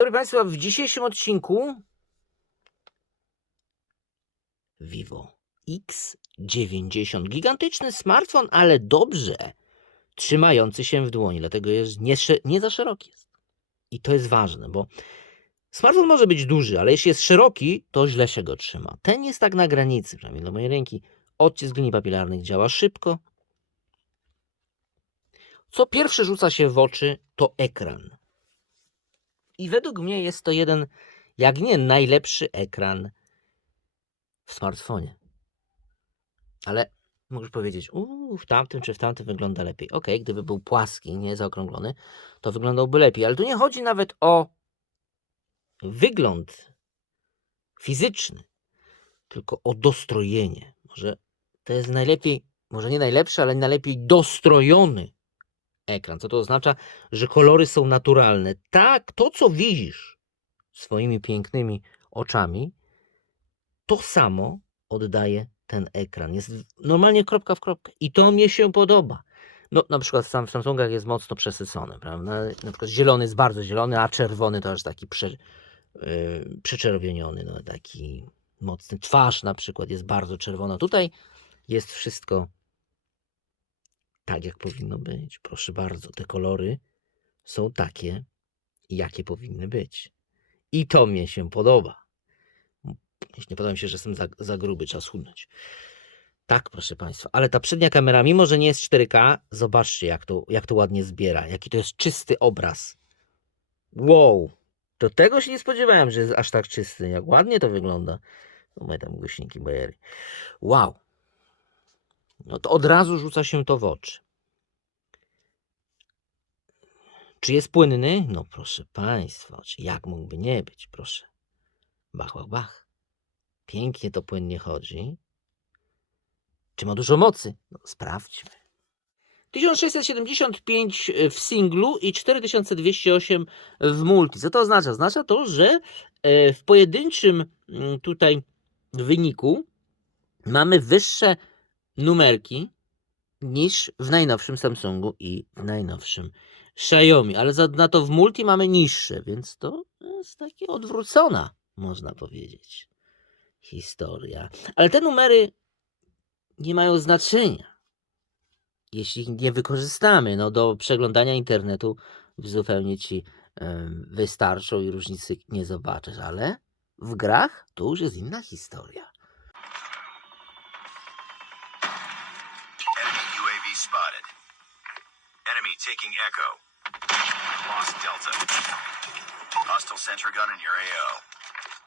Proszę Państwa, w dzisiejszym odcinku Vivo X90. Gigantyczny smartfon, ale dobrze trzymający się w dłoni, dlatego jest nie, nie za szeroki jest. I to jest ważne, bo smartfon może być duży, ale jeśli jest szeroki, to źle się go trzyma. Ten jest tak na granicy, przynajmniej dla mojej ręki. Odcisk linii papilarnych działa szybko. Co pierwsze rzuca się w oczy, to ekran. I według mnie jest to jeden, jak nie najlepszy ekran w smartfonie. Ale możesz powiedzieć, uuu, w tamtym czy w tamtym wygląda lepiej. Ok, gdyby był płaski, nie zaokrąglony, to wyglądałby lepiej. Ale tu nie chodzi nawet o wygląd fizyczny, tylko o dostrojenie. Może to jest najlepiej, może nie najlepszy, ale najlepiej dostrojony ekran. Co to oznacza? Że kolory są naturalne. Tak, to co widzisz swoimi pięknymi oczami, to samo oddaje ten ekran. Jest normalnie kropka w kropkę. I to mnie się podoba. No, na przykład Sam- w Samsungach jest mocno przesycony, prawda? Na przykład zielony jest bardzo zielony, a czerwony to aż taki prze, yy, przeczerwieniony, no taki mocny. Twarz na przykład jest bardzo czerwona. Tutaj jest wszystko tak, jak powinno być. Proszę bardzo, te kolory są takie, jakie powinny być. I to mnie się podoba. Jeśli nie podoba mi się, że jestem za, za gruby, trzeba schudnąć. Tak, proszę Państwa. Ale ta przednia kamera, mimo że nie jest 4K, zobaczcie, jak to, jak to ładnie zbiera. Jaki to jest czysty obraz. Wow! Do tego się nie spodziewałem, że jest aż tak czysty. Jak ładnie to wygląda. No, moje tam głośniki bajery. Wow! No to od razu rzuca się to w oczy. Czy jest płynny? No proszę Państwa, jak mógłby nie być, proszę. Bach, bach, bach. Pięknie to płynnie chodzi. Czy ma dużo mocy? No, sprawdźmy. 1675 w singlu i 4208 w multi. Co to oznacza? Oznacza to, że e, w pojedynczym tutaj wyniku mamy wyższe numerki niż w najnowszym Samsungu i w najnowszym Xiaomi, ale za, na to w multi mamy niższe, więc to jest takie odwrócona, można powiedzieć, historia. Ale te numery nie mają znaczenia, jeśli ich nie wykorzystamy. No, do przeglądania internetu zupełnie ci wystarczą i różnicy nie zobaczysz, ale w grach to już jest inna historia. Taking Echo. Lost Delta. Hostile sentry gun in your AO.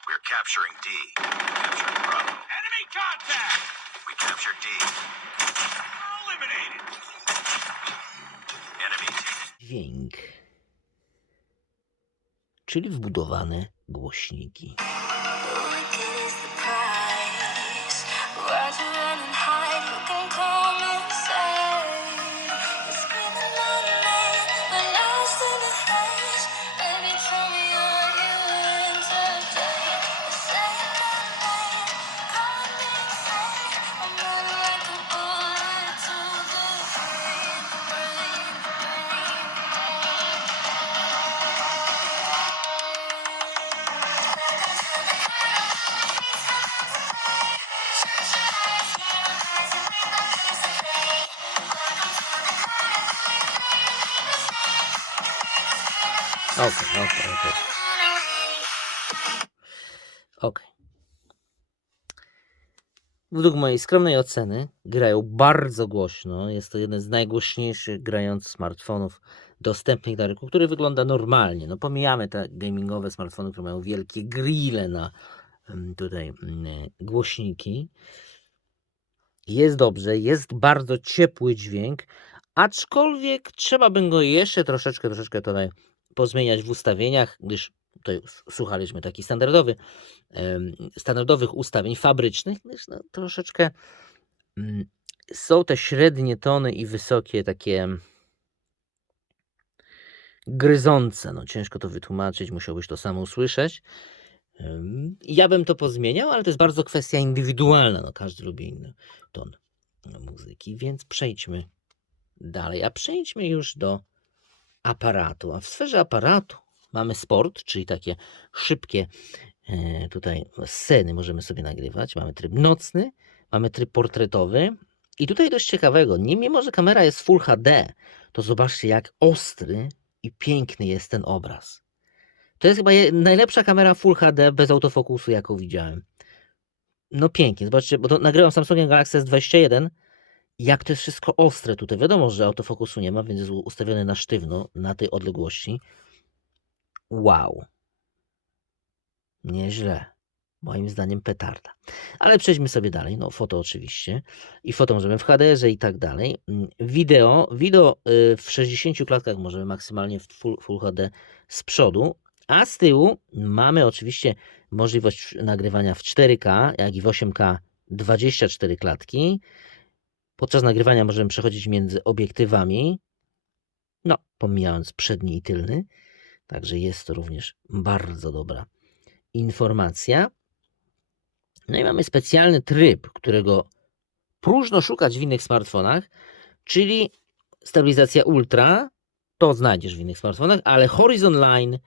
We're capturing D. Capturing Bravo. Enemy contact! We captured D. Eliminated. Enemy taking Dźwięk. Czyli wbudowane głośniki. Okej, okej, okej. Okej. Według mojej skromnej oceny grają bardzo głośno. Jest to jeden z najgłośniejszych grających smartfonów dostępnych na rynku, który wygląda normalnie. No pomijamy te gamingowe smartfony, które mają wielkie grille na tutaj głośniki. Jest dobrze, jest bardzo ciepły dźwięk, aczkolwiek trzeba by go jeszcze troszeczkę, troszeczkę tutaj pozmieniać w ustawieniach, gdyż s- słuchaliśmy takich standardowy, standardowych ustawień fabrycznych, gdyż no, troszeczkę mm, są te średnie tony i wysokie takie gryzące. No, ciężko to wytłumaczyć, musiałbyś to samo usłyszeć. Ja bym to pozmieniał, ale to jest bardzo kwestia indywidualna. No, każdy lubi inny ton muzyki, więc przejdźmy dalej. A przejdźmy już do aparatu. A w sferze aparatu Mamy sport, czyli takie szybkie e, tutaj sceny możemy sobie nagrywać. Mamy tryb nocny, mamy tryb portretowy. I tutaj dość ciekawego, mimo że kamera jest Full HD, to zobaczcie jak ostry i piękny jest ten obraz. To jest chyba najlepsza kamera Full HD bez autofokusu, jaką widziałem. No pięknie, zobaczcie, bo to nagrywam Samsungiem Galaxy S21 jak to jest wszystko ostre tutaj. Wiadomo, że autofokusu nie ma, więc jest ustawiony na sztywno na tej odległości. Wow. Nieźle. Moim zdaniem petarda. Ale przejdźmy sobie dalej. No, foto oczywiście. I foto możemy w HDR i tak dalej. Mm, Wideo. Wideo y, w 60 klatkach możemy maksymalnie w full, full HD z przodu. A z tyłu mamy oczywiście możliwość nagrywania w 4K, jak i w 8K 24 klatki. Podczas nagrywania możemy przechodzić między obiektywami, no, pomijając przedni i tylny. Także jest to również bardzo dobra informacja. No i mamy specjalny tryb, którego próżno szukać w innych smartfonach, czyli stabilizacja ultra. To znajdziesz w innych smartfonach, ale Horizon Line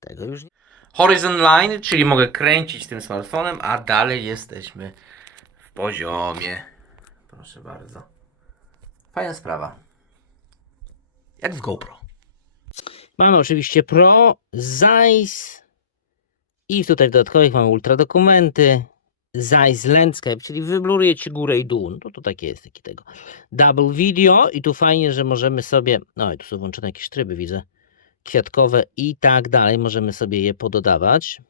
tego już nie. Horizon Line, czyli mogę kręcić tym smartfonem, a dalej jesteśmy w poziomie. Proszę bardzo. Fajna sprawa. Jak w GoPro. Mamy oczywiście Pro, Zeiss i tutaj w dodatkowych mamy ultra dokumenty. Zeiss Landscape, czyli wybluruje ci górę i dół. No to takie jest taki tego. Double Video i tu fajnie, że możemy sobie, no i tu są włączone jakieś tryby, widzę, kwiatkowe i tak dalej. Możemy sobie je pododawać.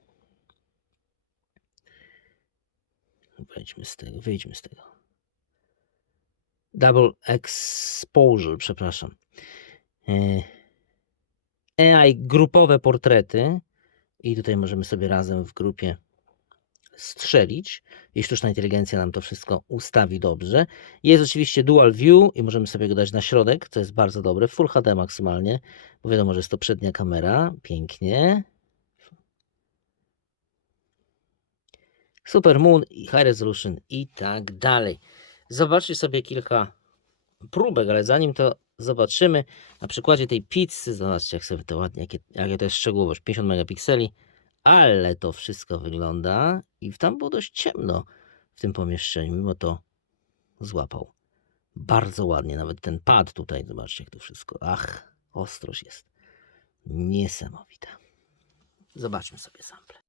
Wejdźmy z tego, wyjdźmy z tego. Double Exposure, przepraszam. E, AI grupowe portrety i tutaj możemy sobie razem w grupie strzelić i sztuczna inteligencja nam to wszystko ustawi dobrze. Jest oczywiście dual view i możemy sobie go dać na środek, co jest bardzo dobre, Full HD maksymalnie, bo wiadomo, że jest to przednia kamera, pięknie. Super Moon High Resolution i tak dalej. Zobaczcie sobie kilka próbek, ale zanim to zobaczymy, na przykładzie tej pizzy, zobaczcie jak sobie to ładnie, jakie, jakie to jest szczegółowość, 50 megapikseli, ale to wszystko wygląda i tam było dość ciemno w tym pomieszczeniu, mimo to złapał. Bardzo ładnie, nawet ten pad tutaj, zobaczcie jak to wszystko, ach, ostrość jest niesamowita. Zobaczmy sobie sample.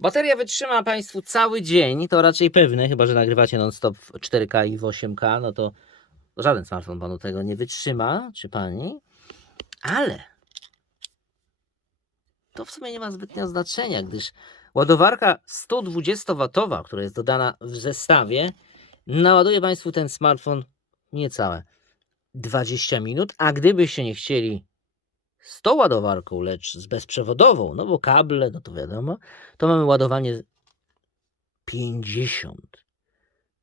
Bateria wytrzyma Państwu cały dzień, to raczej pewne, chyba że nagrywacie non-stop w 4K i w 8K, no to żaden smartfon Panu tego nie wytrzyma, czy Pani. Ale to w sumie nie ma zbytnio znaczenia, gdyż ładowarka 120W, która jest dodana w zestawie, naładuje Państwu ten smartfon niecałe 20 minut, a gdybyście nie chcieli z tą ładowarką, lecz z bezprzewodową, no bo kable, no to wiadomo, to mamy ładowanie 50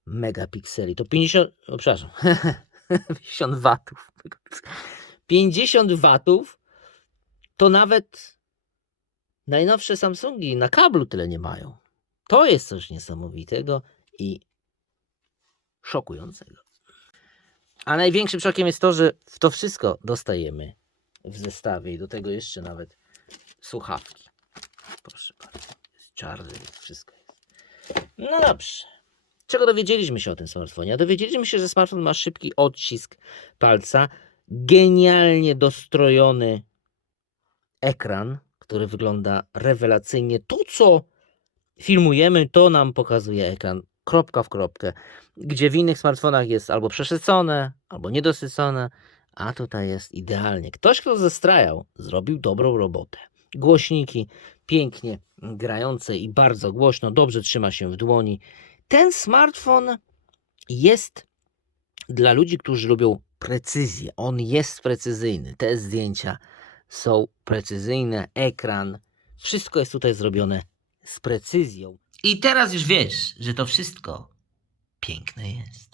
megapikseli. To 50, o, przepraszam, 50 watów. 50 watów to nawet najnowsze Samsungi na kablu tyle nie mają. To jest coś niesamowitego i szokującego. A największym szokiem jest to, że w to wszystko dostajemy w zestawie i do tego jeszcze nawet słuchawki. Proszę bardzo, jest czarny, jest wszystko jest. No dobrze. Czego dowiedzieliśmy się o tym smartfonie? A dowiedzieliśmy się, że smartfon ma szybki odcisk palca, genialnie dostrojony ekran, który wygląda rewelacyjnie. To, co filmujemy, to nam pokazuje ekran kropka w kropkę, gdzie w innych smartfonach jest albo przesycone, albo niedosycone, a tutaj jest idealnie. Ktoś, kto zestrajał, zrobił dobrą robotę. Głośniki pięknie grające i bardzo głośno, dobrze trzyma się w dłoni. Ten smartfon jest dla ludzi, którzy lubią precyzję. On jest precyzyjny. Te zdjęcia są precyzyjne, ekran, wszystko jest tutaj zrobione z precyzją. I teraz już wiesz, że to wszystko piękne jest.